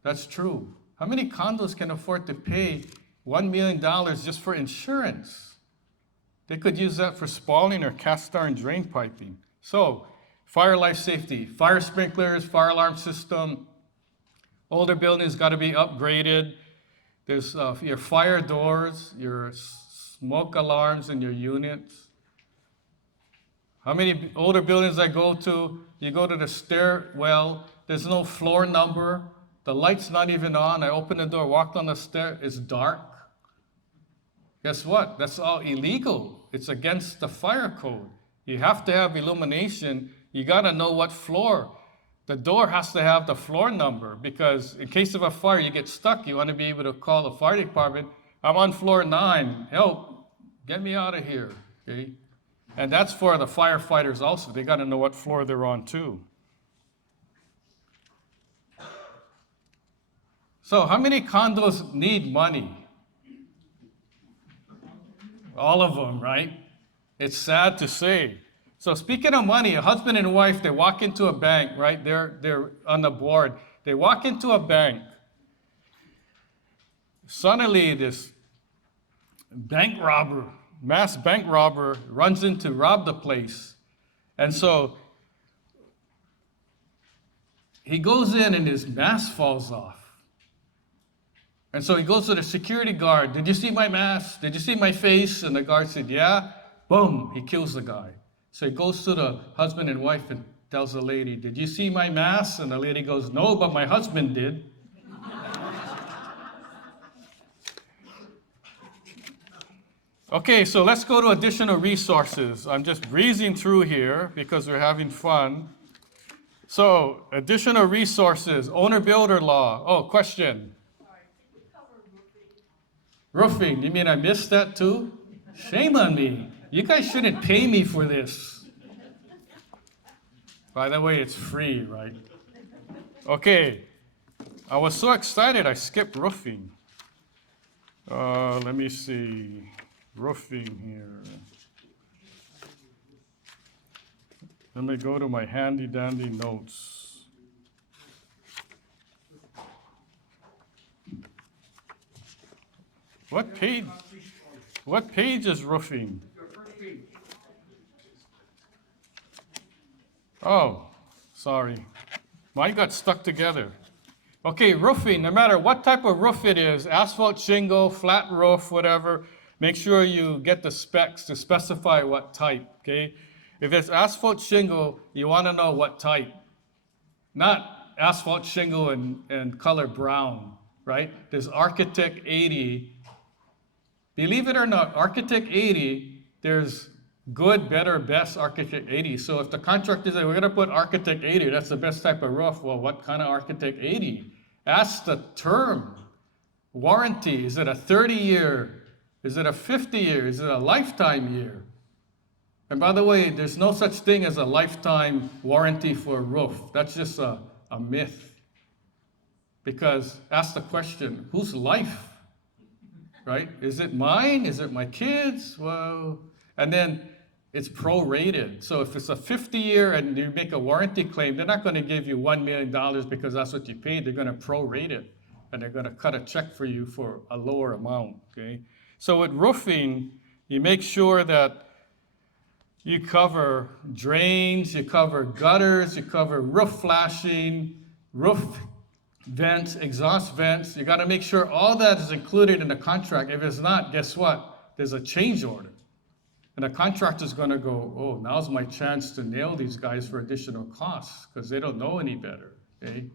That's true. How many condos can afford to pay $1 million just for insurance? They could use that for spalling or cast iron drain piping. So, fire life safety, fire sprinklers, fire alarm system. Older buildings got to be upgraded. There's your fire doors, your smoke alarms in your units. How many older buildings I go to, you go to the stairwell, there's no floor number, the light's not even on, I open the door, walk down the stair, it's dark. Guess what? That's all illegal. It's against the fire code. You have to have illumination. You gotta know what floor. The door has to have the floor number because in case of a fire, you get stuck, you wanna be able to call the fire department, I'm on floor 9, help, get me out of here, okay? And that's for the firefighters also. They got to know what floor they're on too. So how many condos need money? All of them, right? It's sad to say. So speaking of money, a husband and wife, they walk into a bank, right? They're on the board. They walk into a bank. Suddenly this mass bank robber runs in to rob the place. And so he goes in and his mask falls off. And so he goes to the security guard, did you see my mask? Did you see my face? And the guard said, yeah. Boom, he kills the guy. So he goes to the husband and wife and tells the lady, did you see my mask? And the lady goes, no, but my husband did. Okay, so let's go to additional resources. I'm just breezing through here because we're having fun. So, additional resources, owner-builder law. Oh, question. Sorry, did we cover roofing? Roofing, you mean I missed that too? Shame on me. You guys shouldn't pay me for this. By the way, it's free, right? Okay, I was so excited I skipped roofing. Let me see. Roofing here. Let me go to my handy dandy notes. What page? What page is roofing? Oh, sorry. Mine got stuck together. Okay, roofing, no matter what type of roof it is, asphalt shingle, flat roof, whatever, make sure you get the specs to specify what type, okay? If it's asphalt shingle, you want to know what type. Not asphalt shingle and color brown, right? There's Architect 80. Believe it or not, Architect 80, there's good, better, best Architect 80. So if the contractor says, we're going to put Architect 80, that's the best type of roof. Well, what kind of Architect 80? Ask the term. Warranty, is it a 30-year? Is it a 50-year? Is it a lifetime year? And by the way, there's no such thing as a lifetime warranty for a roof. That's just a myth. Because ask the question, whose life? Right? Is it mine? Is it my kids? Well, and then it's prorated. So if it's a 50-year and you make a warranty claim, they're not going to give you $1 million because that's what you paid. They're going to prorate it, and they're going to cut a check for you for a lower amount. Okay. So with roofing, you make sure that you cover drains, you cover gutters, you cover roof flashing, roof vents, exhaust vents. You got to make sure all that is included in the contract. If it's not, guess what? There's a change order. And the contractor's going to go, oh, now's my chance to nail these guys for additional costs because they don't know any better. Okay?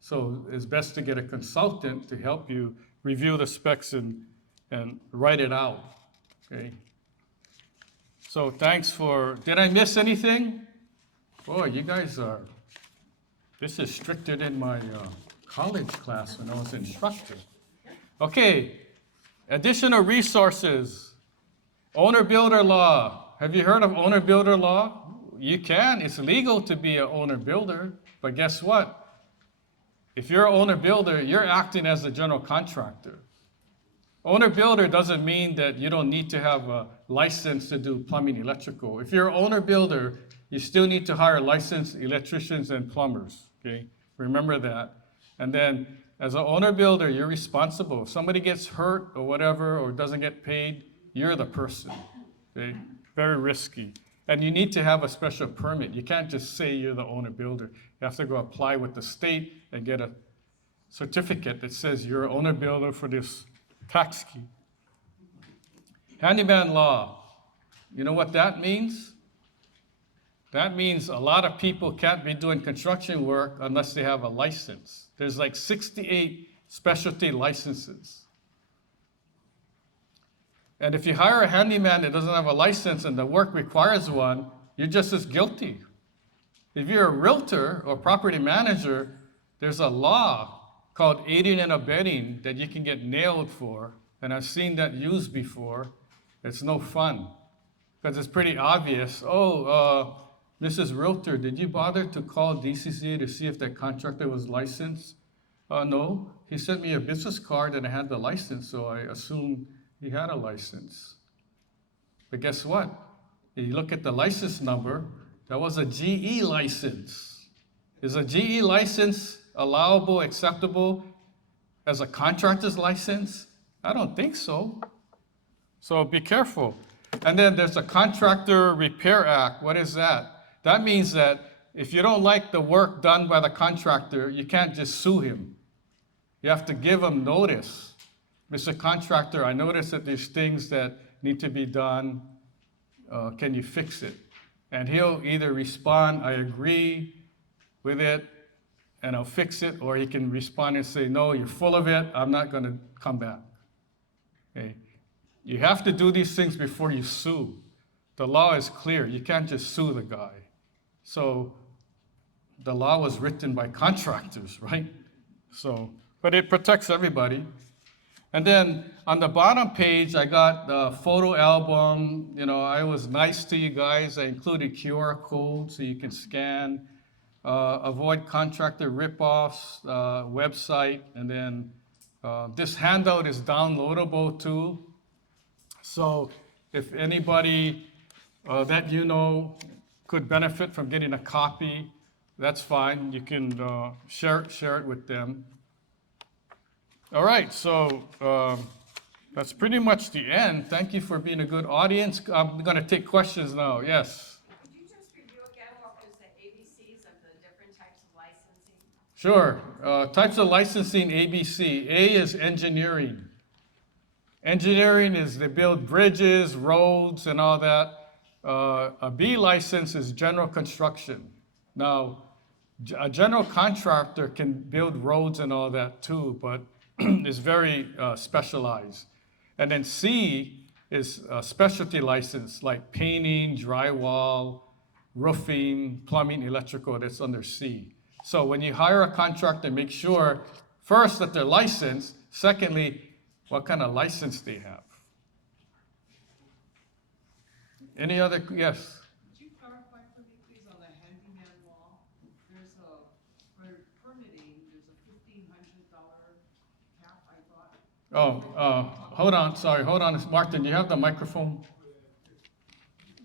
So it's best to get a consultant to help you review the specs and write it out. Okay? So thanks for, did I miss anything? Boy, you guys are, this is stricter than my college class when I was instructor. Okay, additional resources. Owner-builder law. Have you heard of owner-builder law? You can, it's legal to be an owner-builder, but guess what? If you're an owner-builder, you're acting as a general contractor. Owner-builder doesn't mean that you don't need to have a license to do plumbing, electrical. If you're an owner-builder, you still need to hire licensed electricians and plumbers, okay? Remember that. And then, as an owner-builder, you're responsible. If somebody gets hurt or whatever, or doesn't get paid, you're the person, okay? Very risky. And you need to have a special permit. You can't just say you're the owner-builder. You have to go apply with the state and get a certificate that says you're an owner-builder for this tax scheme. Handyman law. You know what that means? That means a lot of people can't be doing construction work unless they have a license. There's like 68 specialty licenses. And if you hire a handyman that doesn't have a license and the work requires one, you're just as guilty. If you're a realtor or property manager, there's a law called aiding and abetting that you can get nailed for, and I've seen that used before. It's no fun, because it's pretty obvious. Mrs. Realtor, did you bother to call DCCA to see if that contractor was licensed? No, he sent me a business card and I had the license, so I assumed he had a license. But guess what? You look at the license number, that was a GE license. Is a GE license allowable, acceptable as a contractor's license? I don't think so. So be careful. And then there's a Contractor Repair Act. What is that? That means that if you don't like the work done by the contractor, you can't just sue him. You have to give him notice. Mr. Contractor, I noticed that there's things that need to be done. Can you fix it? And he'll either respond, I agree with it, and I'll fix it, or he can respond and say, no, you're full of it, I'm not going to come back. Okay? You have to do these things before you sue. The law is clear. You can't just sue the guy. So the law was written by contractors, right? So, but it protects everybody. And then on the bottom page, I got the photo album. You know, I was nice to you guys. I included QR codes so you can scan. Avoid contractor ripoffs, website, and then this handout is downloadable too. So if anybody that you know could benefit from getting a copy, that's fine. You can share it with them. All right, so That's pretty much the end. Thank you for being a good audience. I'm going to take questions now. Yes. Could you just review again what was the ABCs of the different types of licensing? Sure. Types of licensing ABC. A is engineering. Engineering is they build bridges, roads, and all that. A B license is general construction. Now, a general contractor can build roads and all that too, but is very specialized. And then C is a specialty license like painting, drywall, roofing, plumbing, electrical, that's under C. So when you hire a contractor, make sure first that they're licensed, secondly, what kind of license they have. Any other, yes? Could you clarify for me, please, on the handyman law? There's a, for permitting, there's a $1,500 cap, I thought. Oh, hold on, sorry, hold on. Martin, you have the microphone?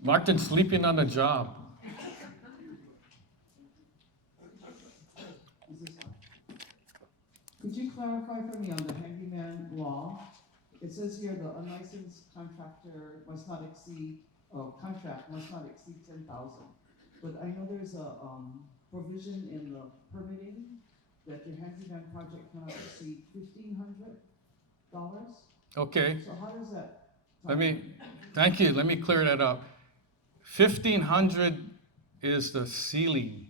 Martin's sleeping on the job. Is this on? Could you clarify for me on the handyman law? It says here the unlicensed contractor must not exceed, contract must not exceed 10,000. But I know there's a, provision in the permitting that your handyman project cannot exceed $1,500. Okay, So how does that? thank you, let me clear that up. 1,500 is the ceiling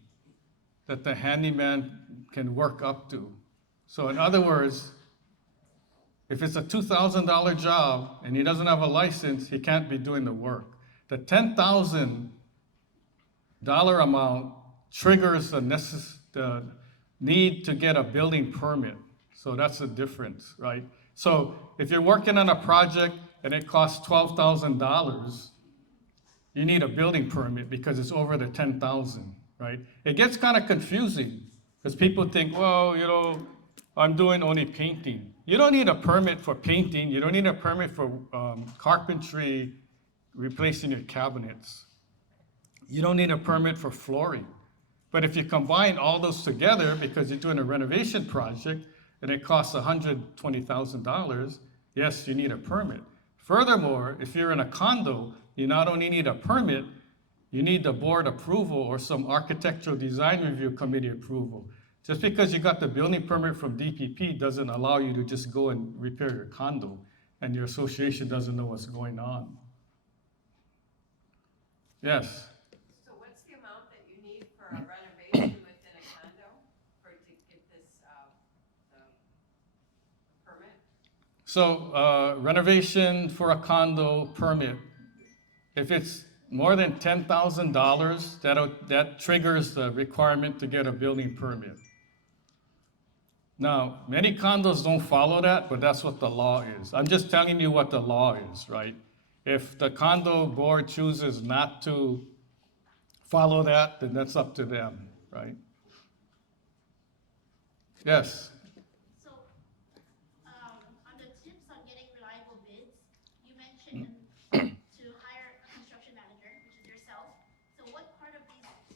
that the handyman can work up to. So in other words, if it's a $2,000 job and he doesn't have a license, he can't be doing the work. The $10,000 amount triggers the need to get a building permit. So that's the difference, right? So if you're working on a project and it costs $12,000, you need a building permit because it's over the 10,000, right? It gets kind of confusing because people think, well, you know, I'm doing only painting. You don't need a permit for painting. You don't need a permit for carpentry, replacing your cabinets. You don't need a permit for flooring. But if you combine all those together, because you're doing a renovation project and it costs $120,000, yes, you need a permit. Furthermore, if you're in a condo, you not only need a permit, you need the board approval or some architectural design review committee approval. Just because you got the building permit from DPP doesn't allow you to just go and repair your condo and your association doesn't know what's going on. Yes? So what's the amount that you need for a renovation within a condo for to get this, the permit? So renovation for a condo permit, if it's more than $10,000, that triggers the requirement to get a building permit. Now, many condos don't follow that, but that's what the law is. I'm just telling you what the law is, right? If the condo board chooses not to follow that, then that's up to them, right? Yes? So, on the tips on getting reliable bids, you mentioned to hire a construction manager, which is yourself. So what part of these tasks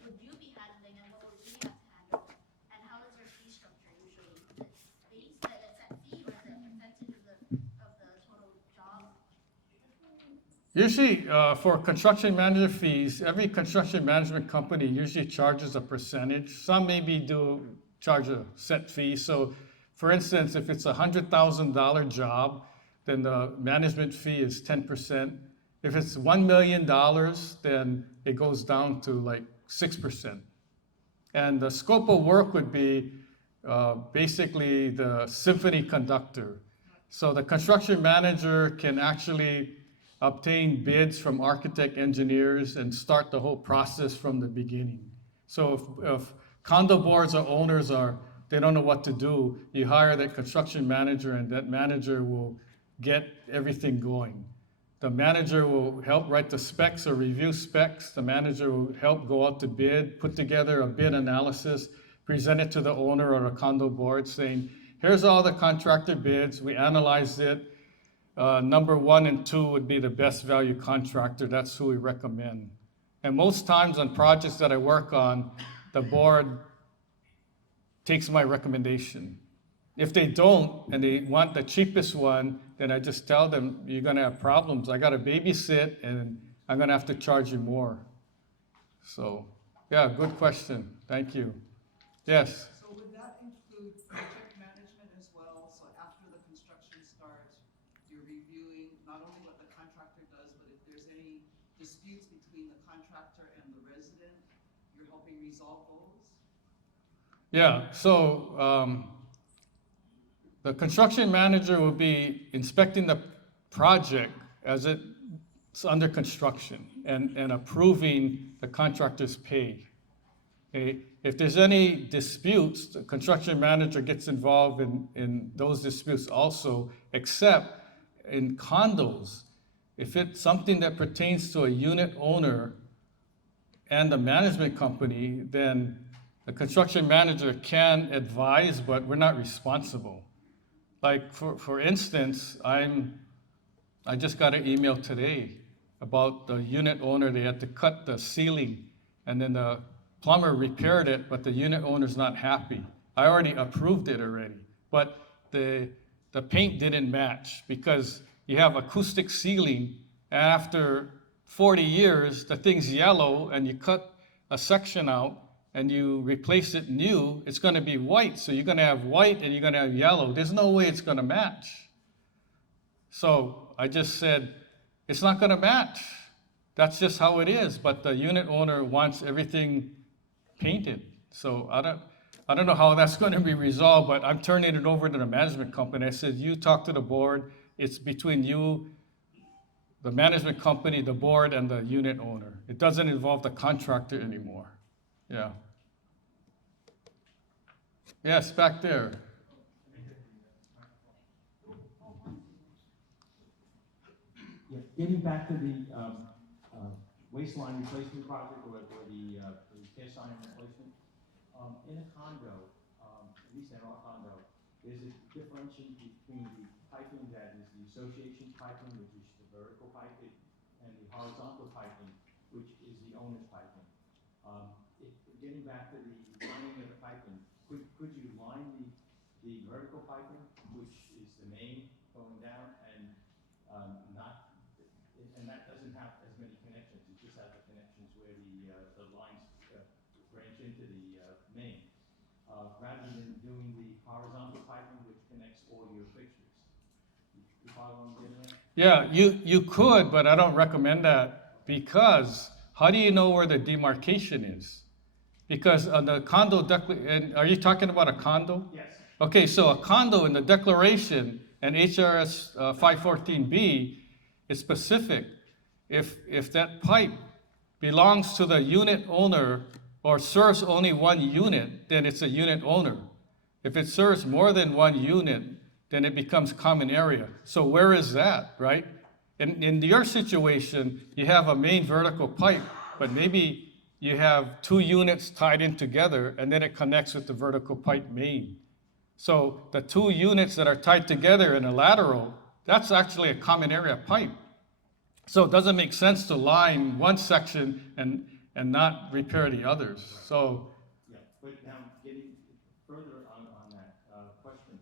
would you be handling and what would we have to handle? And how is your fee structure usually? Is it base, a set fee, or is it a percentage of the total job? Usually, for construction manager fees, every construction management company usually charges a percentage. Some maybe do charge a set fee. So, for instance, if it's a $100,000 job, then the management fee is 10%. If it's $1 million, then it goes down to like 6%. And the scope of work would be basically the symphony conductor. So the construction manager can actually obtain bids from architect engineers and start the whole process from the beginning. So if condo boards or owners they don't know what to do, you hire that construction manager and that manager will get everything going. The manager will help write the specs or review specs. The manager will help go out to bid, put together a bid analysis, present it to the owner or a condo board saying, here's all the contractor bids, we analyzed it. Number 1 and 2 would be the best value contractor. That's who we recommend. And most times on projects that I work on, the board takes my recommendation. If they don't and they want the cheapest one, then I just tell them, you're gonna have problems. I gotta babysit and I'm gonna have to charge you more. So, yeah, good question. Thank you. Yes, So would that include project management as well? So after the construction starts, you're reviewing not only what the contractor does, but if there's any disputes between the contractor and the resident, you're helping resolve those? yeah, so, the construction manager will be inspecting the project as it's under construction and approving the contractor's pay. Okay? If there's any disputes, the construction manager gets involved in those disputes also, except in condos. If it's something that pertains to a unit owner and the management company, then the construction manager can advise, but we're not responsible. Like for instance, I just got an email today about the unit owner. They had to cut the ceiling, and then the plumber repaired it, but the unit owner's not happy. I already approved it already, but the paint didn't match because you have acoustic ceiling, and after 40 years, the thing's yellow, and you cut a section out, and you replace it new, it's gonna be white. So you're gonna have white and you're gonna have yellow. There's no way it's gonna match. So I just said, it's not gonna match. That's just how it is. But the unit owner wants everything painted. So I don't know how that's gonna be resolved, but I'm turning it over to the management company. I said, you talk to the board. It's between you, the management company, the board, and the unit owner. It doesn't involve the contractor anymore. Yeah. Yes, back there. Yeah, getting back to the waistline replacement project or the cast iron replacement, in a condo, at least in our condo, there's a differentiation between the piping that is the association piping, which is the vertical piping, and the horizontal piping, which is the owner's piping. Getting back to the lining of the piping, could you line the vertical piping, which is the main going down, and not, and that doesn't have as many connections. It just has the connections where the lines branch into the main, rather than doing the horizontal piping, which connects all your fixtures. You follow what I'm getting at? Yeah, you could, but I don't recommend that because how do you know where the demarcation is? Because on the condo, and are you talking about a condo? Yes. Okay, so a condo in the declaration and HRS 514B is specific. If that pipe belongs to the unit owner or serves only one unit, then it's a unit owner. If it serves more than one unit, then it becomes common area. So where is that, right? In your situation, you have a main vertical pipe, but maybe you have two units tied in together, and then it connects with the vertical pipe main. So the two units that are tied together in a lateral, that's actually a common area pipe. So it doesn't make sense to line one section and not repair the others. So Yeah, but now getting further on that question,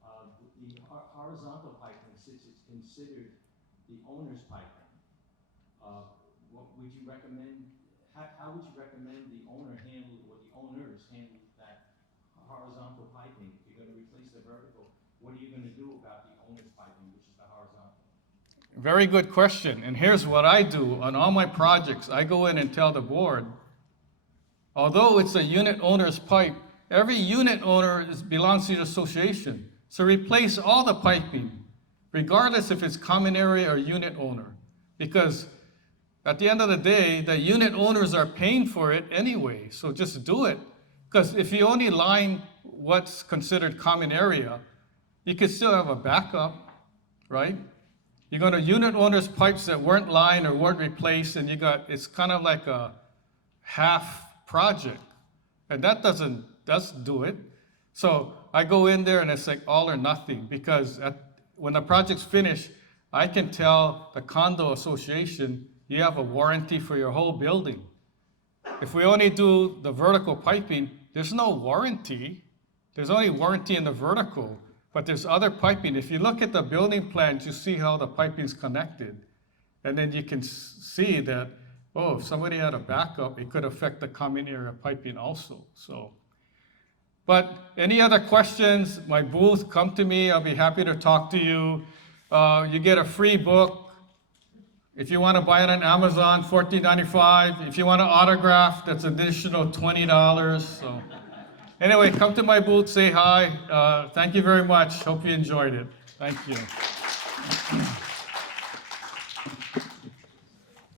the horizontal piping, since it's considered the owner's piping, what would you recommend? How would you recommend the owner handle or the owners handle that horizontal piping? If you're going to replace the vertical, what are you going to do about the owner's piping, which is the horizontal? very good question. And here's what I do on all my projects. I go in and tell the board, although it's a unit owner's pipe, every unit owner belongs to the association. So replace all the piping, regardless if it's common area or unit owner. Because at the end of the day, the unit owners are paying for it anyway. So just do it. Because if you only line what's considered common area, you could still have a backup, right? You go to unit owners' pipes that weren't lined or weren't replaced, and it's kind of like a half project. And that doesn't do it. So I go in there and it's like all or nothing, because when the project's finished, I can tell the condo association, you have a warranty for your whole building. If we only do the vertical piping, there's no warranty. There's only warranty in the vertical, but there's other piping. If you look at the building plans, you see how the piping's connected. And then you can see that, oh, if somebody had a backup, it could affect the common area piping also, so. But any other questions, my booth, come to me, I'll be happy to talk to you. You get a free book. If you want to buy it on Amazon, $14.95. If you want an autograph, that's additional $20, so. Anyway, come to my booth, say hi. Thank you very much. Hope you enjoyed it. Thank you.